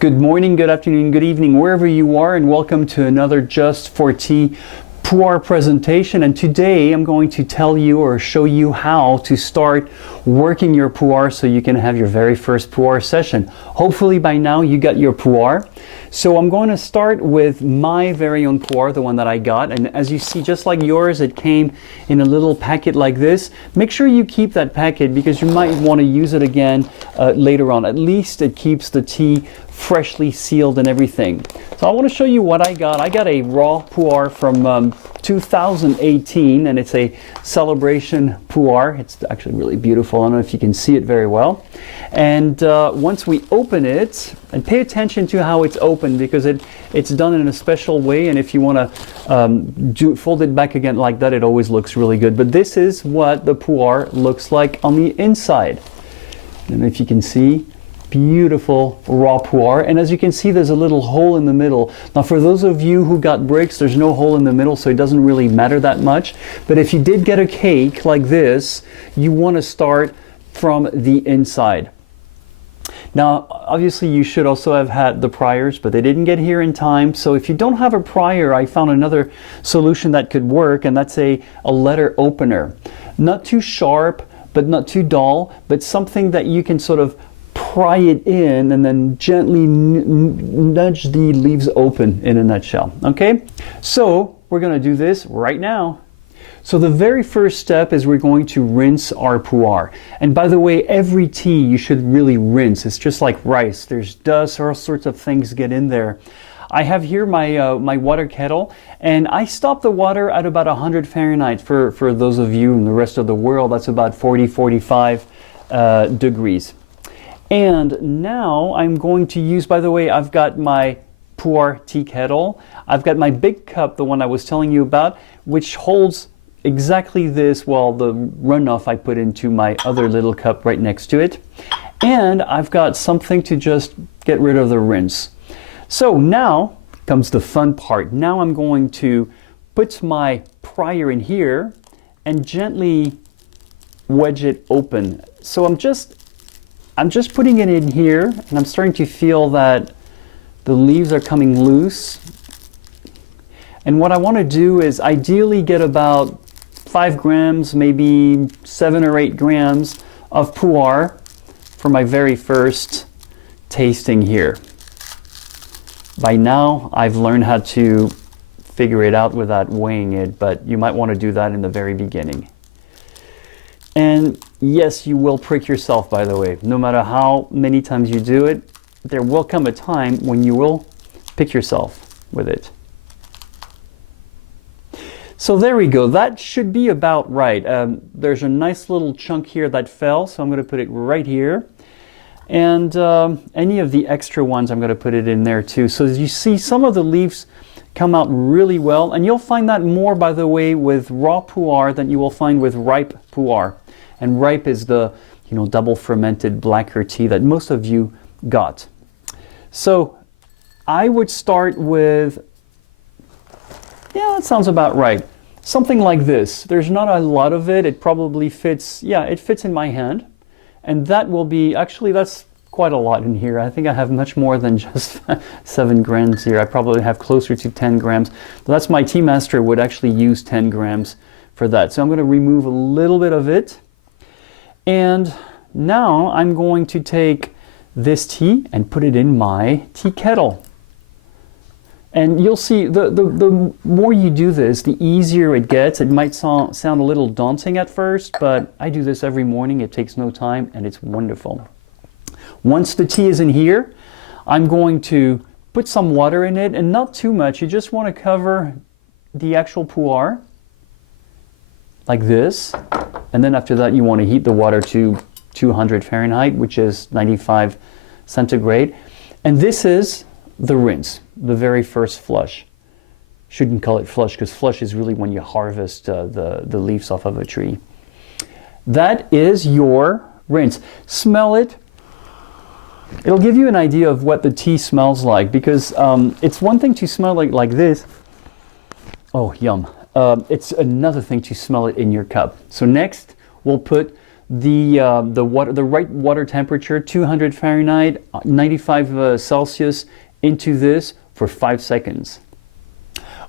Good morning, good afternoon, good evening, wherever you are, and welcome to another Just for Tea Pu'Er presentation. And today I'm going to tell you or show you how to start working your pu'er so you can have your very first pu'er session. Hopefully by now you got your pu'er. So I'm going to start with my very own pu'er, the one that I got. And as you see, just like yours, it came in a little packet like this. Make sure you keep that packet because you might want to use it again later on. At least it keeps the tea freshly sealed and everything. So I want to show you what I got. I got a raw pu'er from 2018, and it's a celebration pu'er. It's actually really beautiful. I don't know if you can see it very well. And once we open it, and pay attention to how it's opened because it's done in a special way, and if you want to fold it back again like that, it always looks really good. But this is what the pu'er looks like on the inside. I don't know if you can see. Beautiful raw pu'er, and as you can see, there's a little hole in the middle. Now for those of you who got bricks, there's no hole in the middle, so it doesn't really matter that much. But if you did get a cake like this, you want to start from the inside. Now obviously you should also have had the priors, but they didn't get here in time. So if you don't have a prior, I found another solution that could work, and that's a letter opener. Not too sharp, but not too dull, but something that you can sort of pry it in and then gently nudge the leaves open in a nutshell. Okay, so we're going to do this right now. So the very first step is we're going to rinse our pu'er. And by the way, every tea you should really rinse. It's just like rice. There's dust, all sorts of things get in there. I have here my my water kettle, and I stop the water at about 100 Fahrenheit. For those of you in the rest of the world, that's about 45 degrees. And now I'm going to use, by the way, I've got my pu'er tea kettle. I've got my big cup, the one I was telling you about, which holds exactly this. Well, the runoff I put into my other little cup right next to it. And I've got something to just get rid of the rinse. So now comes the fun part. Now I'm going to put my prior in here and gently wedge it open. So I'm just putting it in here, and I'm starting to feel that the leaves are coming loose. And what I want to do is ideally get about 5 grams, maybe 7 or 8 grams of pu'er for my very first tasting here. By now, I've learned how to figure it out without weighing it, but you might want to do that in the very beginning. And yes, you will prick yourself, by the way. No matter how many times you do it, there will come a time when you will pick yourself with it. So there we go. That should be about right. There's a nice little chunk here that fell, so I'm going to put it right here. And any of the extra ones, I'm going to put it in there too. So as you see, some of the leaves come out really well. And you'll find that more, by the way, with raw pu'er than you will find with ripe pu'er. And ripe is the, double fermented blacker tea that most of you got. So I would start with, that sounds about right. Something like this. There's not a lot of it. It probably fits, it fits in my hand. And that will be, actually that's quite a lot in here. I think I have much more than just 7 grams here. I probably have closer to 10 grams. But that's my tea master would actually use 10 grams for that. So I'm going to remove a little bit of it. And now I'm going to take this tea and put it in my tea kettle. And you'll see the more you do this, the easier it gets. It might sound a little daunting at first, but I do this every morning. It takes no time and it's wonderful. Once the tea is in here, I'm going to put some water in it, and not too much. You just want to cover the actual pu'er like this. And then after that, you want to heat the water to 200 Fahrenheit, which is 95 centigrade. And this is the rinse, the very first flush. Shouldn't call it flush, because flush is really when you harvest the leaves off of a tree. That is your rinse. Smell it. It'll give you an idea of what the tea smells like, because it's one thing to smell like this. Oh, yum. It's another thing to smell it in your cup. So next, we'll put the right water temperature, 200 Fahrenheit, 95 Celsius, into this for 5 seconds.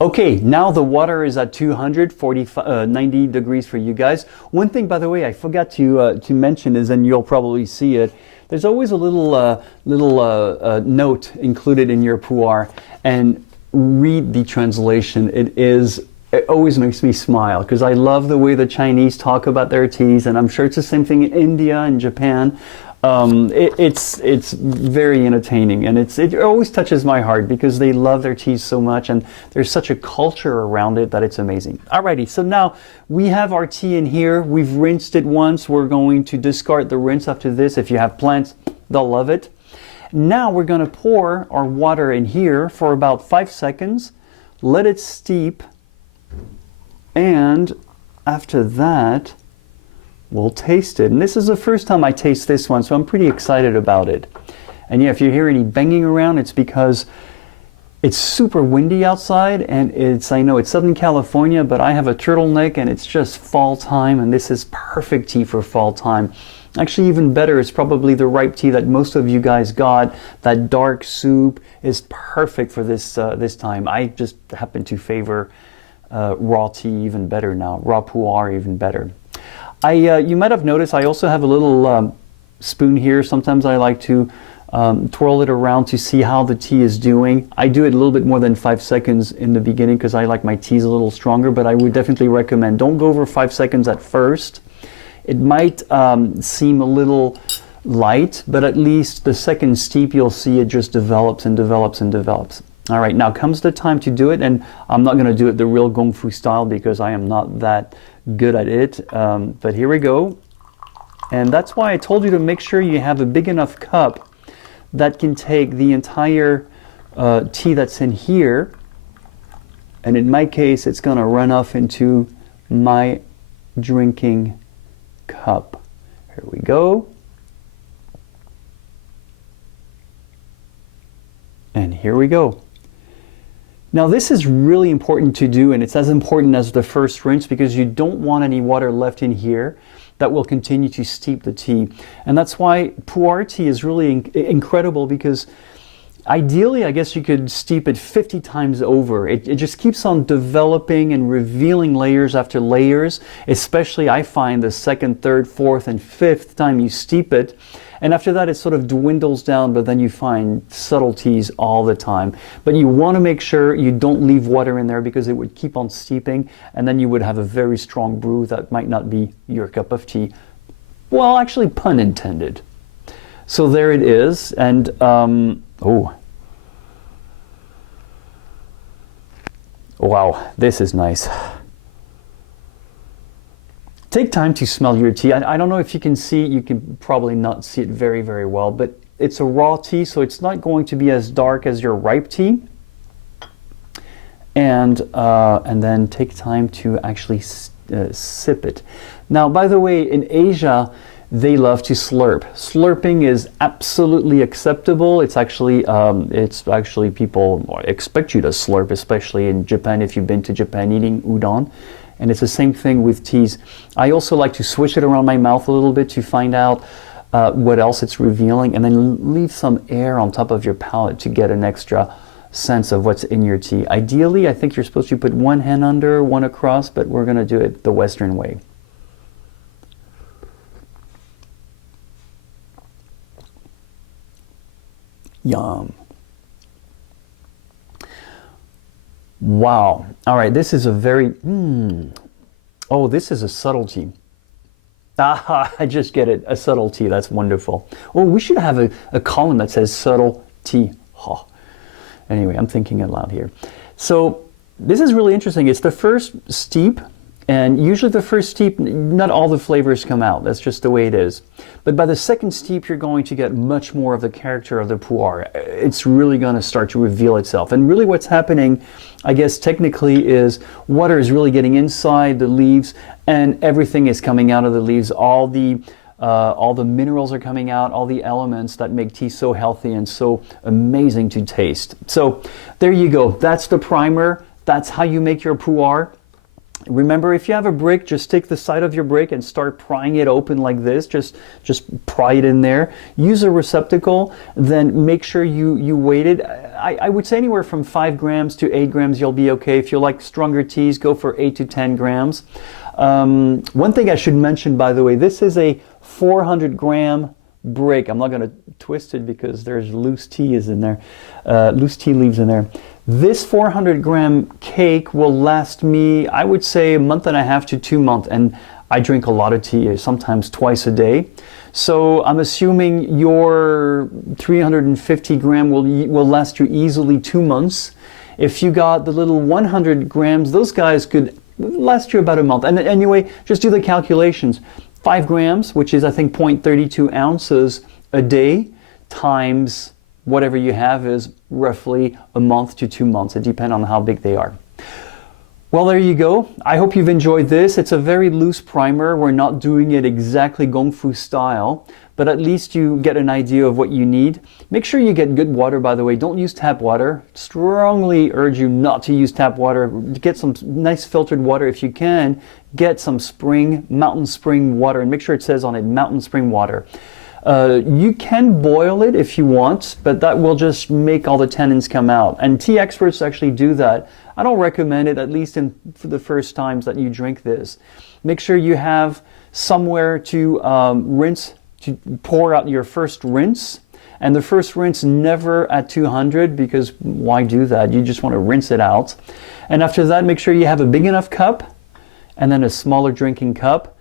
Okay, now the water is at 90 degrees for you guys. One thing, by the way, I forgot to mention is, and you'll probably see it, there's always a little note included in your pu'er, and read the translation. It always makes me smile because I love the way the Chinese talk about their teas, and I'm sure it's the same thing in India and Japan. It's very entertaining, and it always touches my heart because they love their teas so much, and there's such a culture around it that it's amazing. Alrighty, so now we have our tea in here. We've rinsed it once. We're going to discard the rinse after this. If you have plants, they'll love it. Now we're going to pour our water in here for about 5 seconds, let it steep, and after that, we'll taste it. And this is the first time I taste this one, so I'm pretty excited about it. And yeah, if you hear any banging around, it's because it's super windy outside, and I know it's Southern California, but I have a turtleneck and it's just fall time, and this is perfect tea for fall time. Actually, even better, it's probably the ripe tea that most of you guys got. That dark soup is perfect for this time. I just happen to favor raw tea even better now, raw pu'er even better. You might have noticed I also have a little spoon here. Sometimes I like to twirl it around to see how the tea is doing. I do it a little bit more than 5 seconds in the beginning because I like my teas a little stronger, but I would definitely recommend don't go over 5 seconds at first. It might seem a little light, but at least the second steep you'll see it just develops and develops and develops. All right, now comes the time to do it, and I'm not going to do it the real Gong Fu style because I am not that good at it, but here we go. And that's why I told you to make sure you have a big enough cup that can take the entire tea that's in here, and in my case it's going to run off into my drinking cup. Here we go. And here we go. Now this is really important to do, and it's as important as the first rinse because you don't want any water left in here that will continue to steep the tea. And that's why pu'er tea is really incredible because ideally, I guess you could steep it 50 times over. It just keeps on developing and revealing layers after layers, especially I find the second, third, fourth, and fifth time you steep it. And after that, it sort of dwindles down, but then you find subtleties all the time. But you want to make sure you don't leave water in there because it would keep on steeping, and then you would have a very strong brew that might not be your cup of tea. Well, actually, pun intended. So there it is, and oh. Wow, this is nice. Take time to smell your tea. I don't know if you can see, you can probably not see it very, very well, but it's a raw tea, so it's not going to be as dark as your ripe tea. And then take time to actually sip it. Now, by the way, in Asia, they love to slurp. Slurping is absolutely acceptable. It's actually people expect you to slurp, especially in Japan if you've been to Japan eating udon. And it's the same thing with teas. I also like to swish it around my mouth a little bit to find out what else it's revealing, and then leave some air on top of your palate to get an extra sense of what's in your tea. Ideally, I think you're supposed to put one hand under, one across, but we're going to do it the Western way. Yum. Wow. All right, this is a very, oh, this is a subtlety. Ah, I just get it, a subtlety, that's wonderful. Oh, we should have a column that says subtlety. Oh. Anyway, I'm thinking aloud here. So this is really interesting. It's the first steep, and usually the first steep, not all the flavors come out. That's just the way it is. But by the second steep, you're going to get much more of the character of the pu'er. It's really going to start to reveal itself. And really what's happening, I guess technically, is water is really getting inside the leaves, and everything is coming out of the leaves. All the minerals are coming out, all the elements that make tea so healthy and so amazing to taste. So there you go. That's the primer. That's how you make your pu'er. Remember, if you have a brick, just take the side of your brick and start prying it open like this. Just pry it in there. Use a receptacle, then make sure you weight it. I would say anywhere from 5 grams to 8 grams, you'll be okay. If you like stronger teas, go for 8 to 10 grams. One thing I should mention, by the way, this is a 400 gram brick. I'm not going to twist it because there's loose tea is in there, loose tea leaves in there. This 400 gram cake will last me, I would say, a month and a half to 2 months, and I drink a lot of tea, sometimes twice a day. So I'm assuming your 350 gram will last you easily 2 months. If you got the little 100 grams, those guys could last you about a month. And anyway, just do the calculations. 5 grams, which is I think 0.32 ounces a day, times whatever you have is roughly a month to 2 months. It depends on how big they are. Well, there you go. I hope you've enjoyed this. It's a very loose primer. We're not doing it exactly Gong Fu style, but at least you get an idea of what you need. Make sure you get good water, by the way. Don't use tap water. Strongly urge you not to use tap water. Get some nice filtered water if you can. Get some mountain spring water, and make sure it says on it, mountain spring water. You can boil it if you want, but that will just make all the tannins come out. And tea experts actually do that. I don't recommend it, at least for the first times that you drink this. Make sure you have somewhere to to pour out your first rinse. And the first rinse never at 200, because why do that? You just want to rinse it out. And after that, make sure you have a big enough cup and then a smaller drinking cup.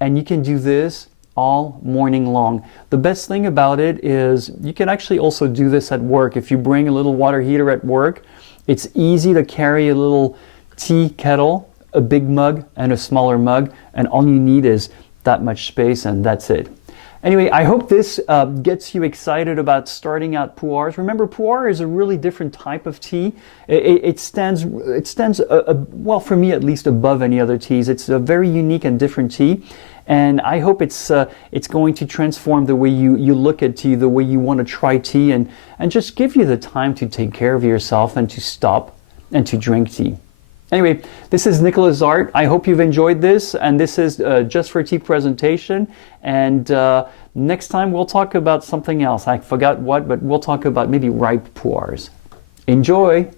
And you can do this all morning long. The best thing about it is you can actually also do this at work. If you bring a little water heater at work, it's easy to carry a little tea kettle, a big mug and a smaller mug, and all you need is that much space, and that's it. Anyway, I hope this gets you excited about starting out pu'ers. Remember, pu'er is a really different type of tea. It stands well, for me at least, above any other teas. It's a very unique and different tea. And I hope it's going to transform the way you look at tea, the way you want to try tea, and just give you the time to take care of yourself and to stop and to drink tea. Anyway, this is Nicholas Art. I hope you've enjoyed this, and this is Just for Tea presentation. And next time we'll talk about something else. I forgot what, but we'll talk about maybe ripe pu'ers. Enjoy!